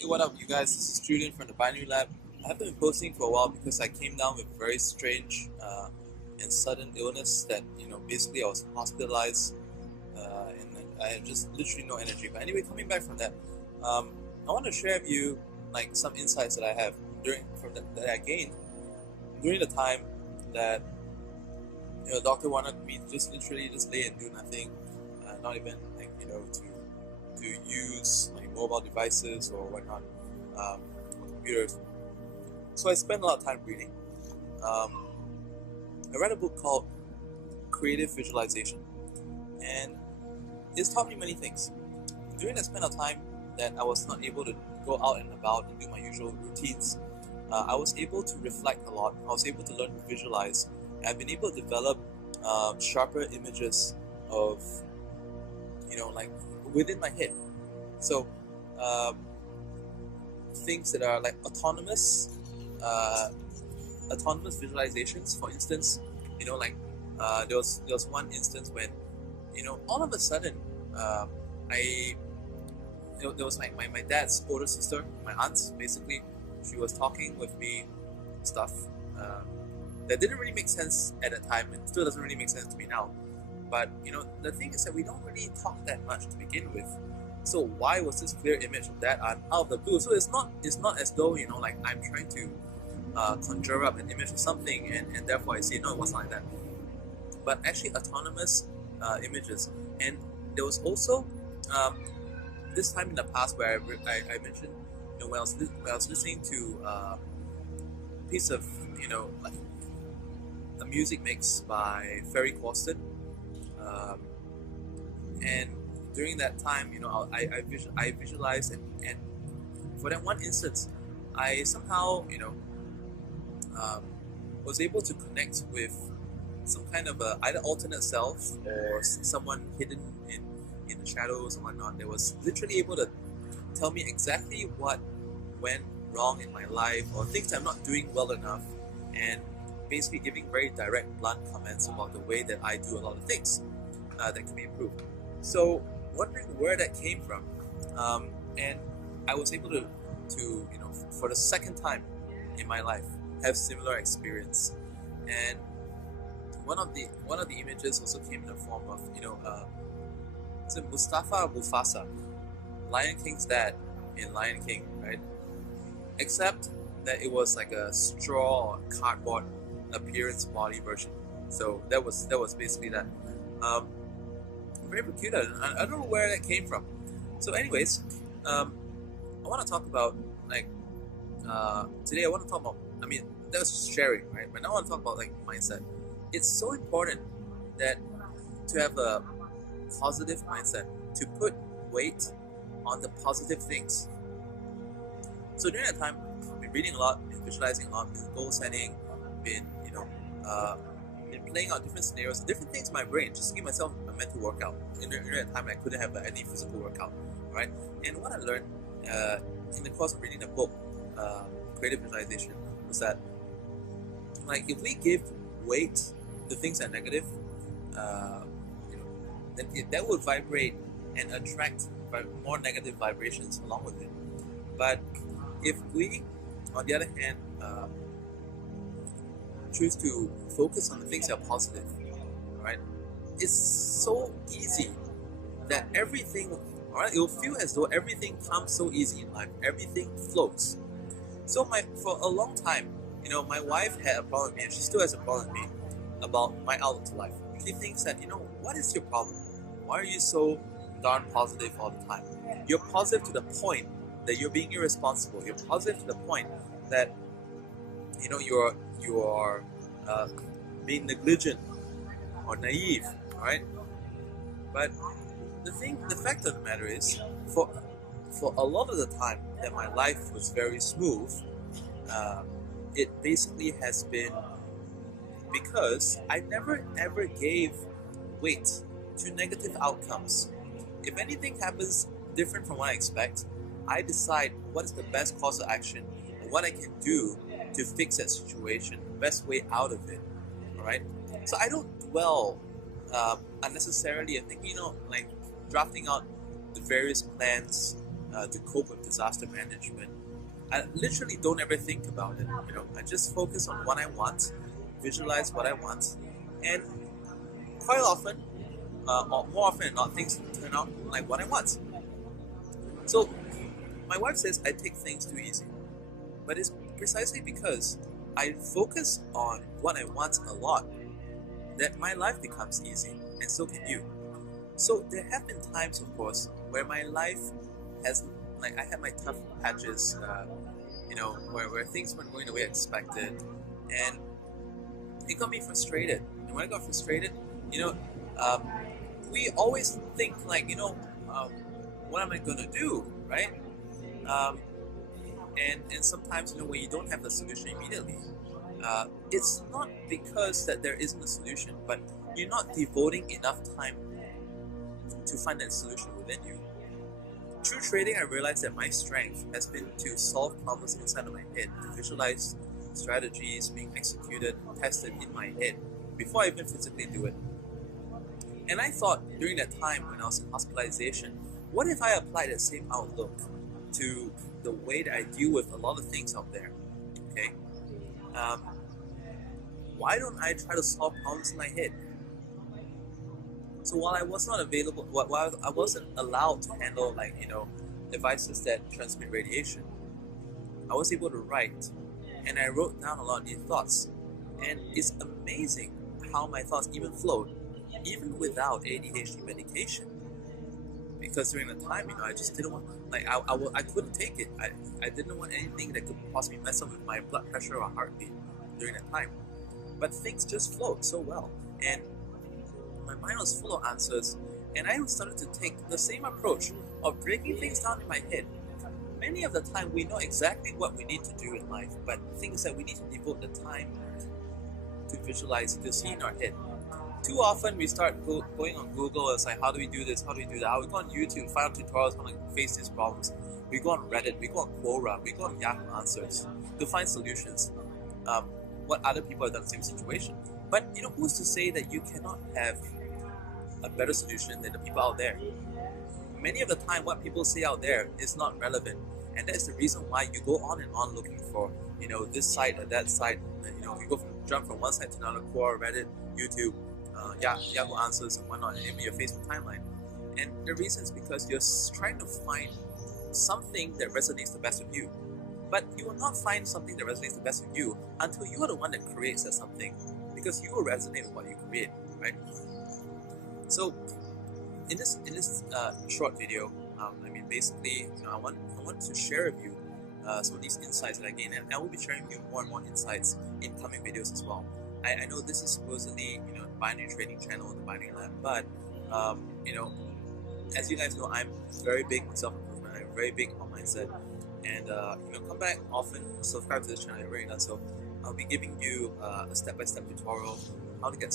Hey, what up, you guys? This is Julian from the Binary Lab. I haven't been posting for a while because I came down with very strange and sudden illness that, basically I was hospitalized and I had just literally no energy. But anyway, coming back from that, I want to share with you like some insights that I have that I gained during the time that the doctor wanted me to just literally just lay and do nothing, not even like to use like mobile devices or whatnot, or computers. So I spent a lot of time reading. Um, I read a book called Creative Visualization, and it's taught me many things. During that span of time that I was not able to go out and about and do my usual routines, I was able to reflect a lot. I was able to learn to visualize. I've been able to develop sharper images of, like within my head. So um, things that are like uh, autonomous visualizations. For instance, like there was one instance when all of a sudden I there was my dad's older sister, my aunt basically. She was talking with me stuff uh, that didn't really make sense at the time and still doesn't really make sense to me now. But the thing is that we don't really talk that much to begin with. So why was this clear image of that out of the blue? So it's not as though like I'm trying to conjure up an image of something and therefore I say no, it wasn't like that. But actually autonomous images. And there was also this time in the past where I mentioned when I was listening to a piece of like a music mix by Ferry Corsten, um, and during that time, I visualized and for that one instance, I somehow um, was able to connect with some kind of either alternate self or someone hidden in the shadows or whatnot. That was literally able to tell me exactly what went wrong in my life or things I'm not doing well enough, and basically giving very direct, blunt comments about the way that I do a lot of things that can be improved. So, wondering where that came from, and I was able to for the second time in my life have similar experience. And one of the images also came in the form of it's a Mustafa Mufasa, Lion King's dad in Lion King, right? Except that it was like a straw or cardboard appearance body version. So that was basically that. Um, Very peculiar. I don't know where that came from. So, anyways, I want to talk about like today. I want to talk about. I mean, that was sharing, right? But now I want to talk about like mindset. It's so important that to have a positive mindset, to put weight on the positive things. So during that time, I've been reading a lot, been visualizing a lot, been goal setting, been been playing out different scenarios, different things in my brain, just to give myself a mental workout. During that time, I couldn't have any physical workout, right? And what I learned in the course of reading the book, Creative Visualization, was that like if we give weight to things that are negative, uh, then that would vibrate and attract more negative vibrations along with it. But if we, on the other hand, choose to focus on the things that are positive, right? It's so easy that everything, all right, it will feel as though everything comes so easy in life. Everything floats. So for a long time, my wife had a problem with me, and she still has a problem with me about my outlook to life. She thinks that, what is your problem? Why are you so darn positive all the time? You're positive to the point that you're being irresponsible. You're positive to the point that you're being negligent or naive, right? But the fact of the matter is, for a lot of the time that my life was very smooth, uh, it basically has been because I never ever gave weight to negative outcomes. If anything happens different from what I expect, I decide what is the best course of action and what I can do to fix that situation, the best way out of it. All right. So I don't dwell unnecessarily. I think like drafting out the various plans to cope with disaster management, I literally don't ever think about it. I just focus on what I want, visualize what I want, and quite often, or more often than not, things turn out like what I want. So my wife says I take things too easy, but it's precisely because I focus on what I want a lot that my life becomes easy, and so can you. So there have been times, of course, where my life has, like, I had my tough patches, where things weren't going the way I expected, and it got me frustrated. And when I got frustrated, um, we always think like, what am I gonna do, right? Um, and sometimes, when you don't have the solution immediately, it's not because that there isn't a solution, but you're not devoting enough time to find that solution within you. Through trading, I realized that my strength has been to solve problems inside of my head, to visualize strategies being executed, tested in my head before I even physically do it. And I thought during that time when I was in hospitalization, what if I applied that same outlook to the way that I deal with a lot of things out there? Okay, why don't I try to solve problems in my head? So while I was not available, while I wasn't allowed to handle devices that transmit radiation, I was able to write, and I wrote down a lot of these thoughts. And it's amazing how my thoughts even flowed, even without ADHD medication. Because during the time, I just didn't want, I couldn't take it. I didn't want anything that could possibly mess up with my blood pressure or heartbeat during that time. But things just flowed so well, and my mind was full of answers, and I started to take the same approach of breaking things down in my head. Many of the time, we know exactly what we need to do in life, but things that we need to devote the time to visualize, to see in our head. Too often, we start going on Google and say, how do we do this, how do we do that? We go on YouTube, find out tutorials on how to face these problems. We go on Reddit, we go on Quora, we go on Yahoo Answers to find solutions. What other people have done in the same situation. But who's to say that you cannot have a better solution than the people out there? Many of the time, what people say out there is not relevant, and that's the reason why you go on and on looking for this site or that site. You jump from one site to another: Quora, Reddit, YouTube, Yahoo Answers, and whatnot, and even your Facebook timeline. And the reason is because you're trying to find something that resonates the best with you. But you will not find something that resonates the best with you until you are the one that creates that something, because you will resonate with what you create, right? So, in this short video, basically, I want to share with you some of these insights that I gained, and I will be sharing with you more and more insights in coming videos as well. I know this is supposedly the binary trading channel, the binary lab, but as you guys know, I'm very big on self-improvement. I'm very big on mindset. And come back often, subscribe to this channel if you've already done so. I'll be giving you a step-by-step tutorial how to get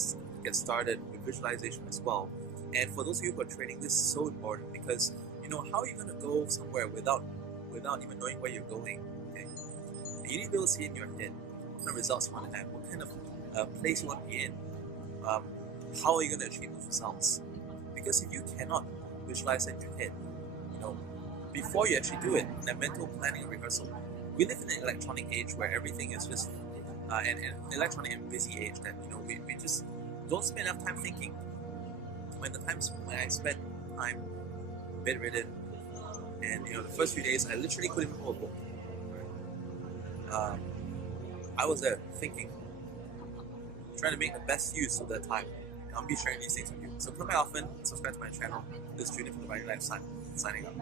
started with visualization as well. And for those of you who are trading, this is so important, because how are you going to go somewhere without even knowing where you're going? Okay, and you need to be able to see in your head what kind of results you want to have, what kind of place you want to be in. How are you going to achieve those results? Because if you cannot visualize in your head, before you actually do it, in a mental planning and rehearsal, we live in an electronic age where everything is just an electronic and busy age that we just don't spend enough time thinking. When I spent time bedridden, and the first few days I literally couldn't even hold a book. I was there thinking, trying to make the best use of that time. I'll be sharing these things with you. So come back often, subscribe to my channel. This is Junior from the Binary Lab signing up.